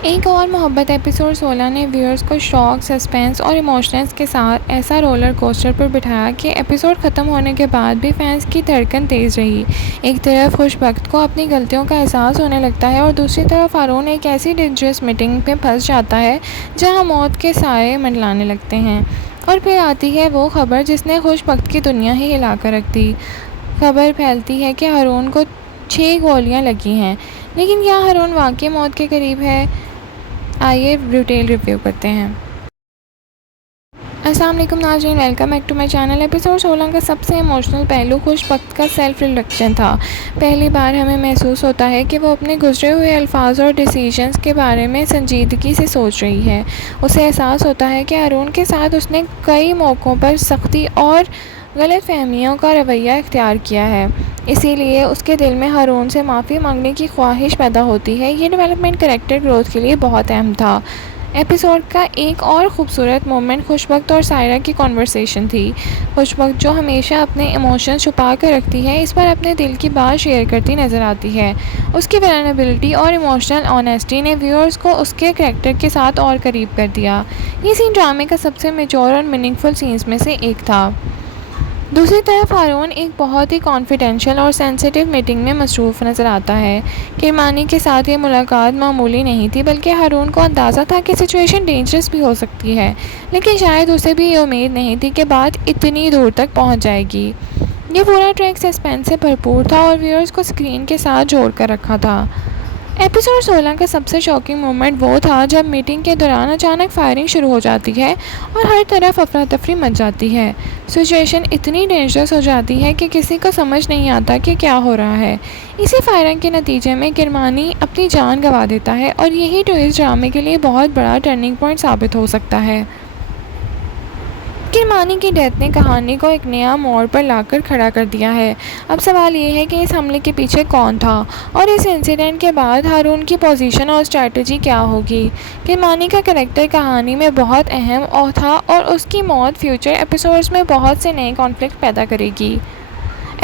एक और मोहब्बत एपिसोड 16 ने व्यूअर्स को शॉक, सस्पेंस और इमोशंस के साथ ऐसा रोलर कोस्टर पर बिठाया कि एपिसोड ख़त्म होने के बाद भी फैंस की धड़कन तेज़ रही। एक तरफ खुशबख्त को अपनी गलतियों का एहसास होने लगता है और दूसरी तरफ हारून एक ऐसी डेंजरस मीटिंग में फंस जाता है जहां मौत के साए मंडलाने लगते हैं। और फिर आती है वो खबर जिसने खुशबख्त की दुनिया ही हिला कर रख दी। खबर फैलती है कि हारून को 6 गोलियां लगी हैं, लेकिन क्या हारून वाकई मौत के करीब है? आइए डिटेल रिव्यू करते हैं। अस्सलाम वालेकुम नाज़रीन, welcome back to my channel. Episode 16 का सबसे इमोशनल पहलू खुशबख्त का सेल्फ रिफ्लेक्शन था। पहली बार हमें महसूस होता है कि वो अपने गुजरे हुए अल्फाज और डिसीजंस के बारे में संजीदगी से सोच रही है। उसे एहसास होता है कि हारून के साथ उसने कई मौक़ों पर सख्ती और गलत फहमियों का रवैया इख्तियार किया है, इसीलिए उसके दिल में हारून से माफ़ी मांगने की ख्वाहिश पैदा होती है। ये डेवलपमेंट कैरेक्टर ग्रोथ के लिए बहुत अहम था। एपिसोड का एक और ख़ूबसूरत मोमेंट खुशबख्त और सायरा की कॉन्वर्सेशन थी। खुशबख्त, जो हमेशा अपने इमोशंस छुपा कर रखती है, इस बार अपने दिल की बात शेयर करती नज़र आती है। उसकी वल्नरेबिलिटी और इमोशनल ऑनेस्टी ने व्यूअर्स को उसके कैरेक्टर के साथ और करीब कर दिया। ये सीन ड्रामे का सबसे मैच्योर और मीनिंगफुल सीन्स में से एक था। दूसरी तरफ हारून एक बहुत ही कॉन्फिडेंशियल और सेंसिटिव मीटिंग में मसरूफ़ नज़र आता है। किरमानी के साथ ये मुलाकात मामूली नहीं थी, बल्कि हारून को अंदाज़ा था कि सिचुएशन डेंजरस भी हो सकती है, लेकिन शायद उसे भी ये उम्मीद नहीं थी कि बात इतनी दूर तक पहुंच जाएगी। ये पूरा ट्रैक सस्पेंस से भरपूर था और व्यूअर्स को स्क्रीन के साथ जोड़ कर रखा था। एपिसोड 16 का सबसे शॉकिंग मोमेंट वो था जब मीटिंग के दौरान अचानक फायरिंग शुरू हो जाती है और हर तरफ अफरा तफरी मच जाती है। सिचुएशन इतनी डेंजरस हो जाती है कि किसी को समझ नहीं आता कि क्या हो रहा है। इसी फायरिंग के नतीजे में किरमानी अपनी जान गंवा देता है और यही ट्विस्ट ड्रामे के लिए बहुत बड़ा टर्निंग पॉइंट साबित हो सकता है। किरमानी की डेथ ने कहानी को एक नया मोड़ पर लाकर खड़ा कर दिया है। अब सवाल ये है कि इस हमले के पीछे कौन था और इस इंसिडेंट के बाद हारून की पोजीशन और स्ट्रैटेजी क्या होगी। किरमानी का कैरेक्टर कहानी में बहुत अहम और था और उसकी मौत फ्यूचर एपिसोड्स में बहुत से नए कॉन्फ्लिक्ट पैदा करेगी।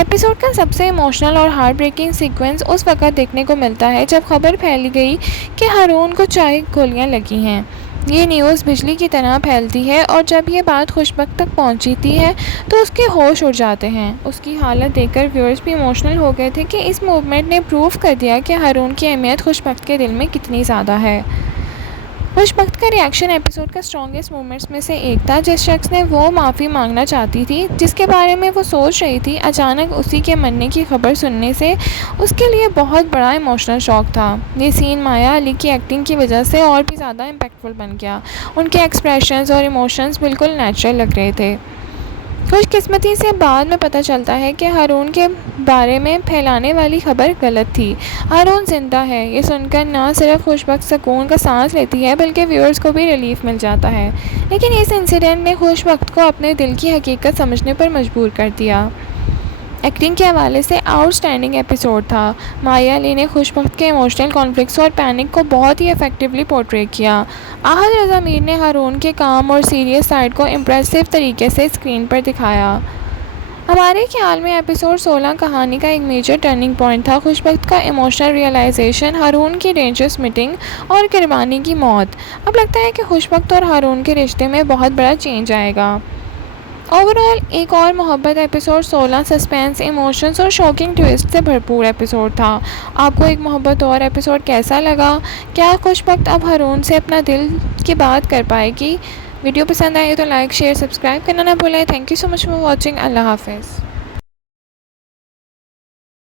एपिसोड का सबसे इमोशनल और हार्ट ब्रेकिंग सीक्वेंस उस वक्त देखने को मिलता है जब खबर फैली गई कि हारून को 4 गोलियां लगी हैं। ये न्यूज़ बिजली की तरह फैलती है और जब ये बात खुशबख्त तक पहुंचती है तो उसके होश उड़ जाते हैं। उसकी हालत देखकर व्यूअर्स भी इमोशनल हो गए थे कि इस मूवमेंट ने प्रूव कर दिया कि हारून की अहमियत खुशबख्त के दिल में कितनी ज़्यादा है। खुशबख्त का रिएक्शन एपिसोड का स्ट्रॉन्गेस्ट मोमेंट्स में से एक था। जिस शख्स ने वो माफ़ी मांगना चाहती थी, जिसके बारे में वो सोच रही थी, अचानक उसी के मरने की खबर सुनने से उसके लिए बहुत बड़ा इमोशनल शॉक था। ये सीन माया अली की एक्टिंग की वजह से और भी ज़्यादा इम्पैक्टफुल बन गया। उनके एक्सप्रेशंस और इमोशंस बिल्कुल नेचुरल लग रहे थे। खुशकिस्मती से बाद में पता चलता है कि हारून के बारे में फैलाने वाली खबर गलत थी। हारून ज़िंदा है, ये सुनकर ना सिर्फ खुशबख्त सुकून का सांस लेती है, बल्कि व्यूअर्स को भी रिलीफ मिल जाता है। लेकिन इस इंसिडेंट ने खुशबख्त को अपने दिल की हकीकत समझने पर मजबूर कर दिया। एक्टिंग के हवाले से आउटस्टैंडिंग एपिसोड था। माया अली ने खुशबख्त के इमोशनल कॉन्फ्लिक्ट्स और पैनिक को बहुत ही इफेक्टिवली पोर्ट्रे किया। आहद रज़ा मीर ने हारून के काम और सीरियस साइड को इम्प्रेसिव तरीके से स्क्रीन पर दिखाया। हमारे ख्याल में एपिसोड 16 कहानी का एक मेजर टर्निंग पॉइंट था। खुशबख्त का इमोशनल रियलाइजेशन, हारून की डेंजरस मीटिंग और किरमानी की मौत। अब लगता है कि खुशबख्त और हारून के रिश्ते में बहुत बड़ा चेंज आएगा। ओवरऑल एक और मोहब्बत एपिसोड 16 सस्पेंस, इमोशंस और शॉकिंग ट्विस्ट से भरपूर एपिसोड था। आपको एक मोहब्बत और एपिसोड कैसा लगा? क्या खुशबख्त अब हारून से अपना दिल की बात कर पाएगी? वीडियो पसंद आए तो लाइक, शेयर, सब्सक्राइब करना ना भूलें। Thank you so much for watching. अल्लाह हाफिज़।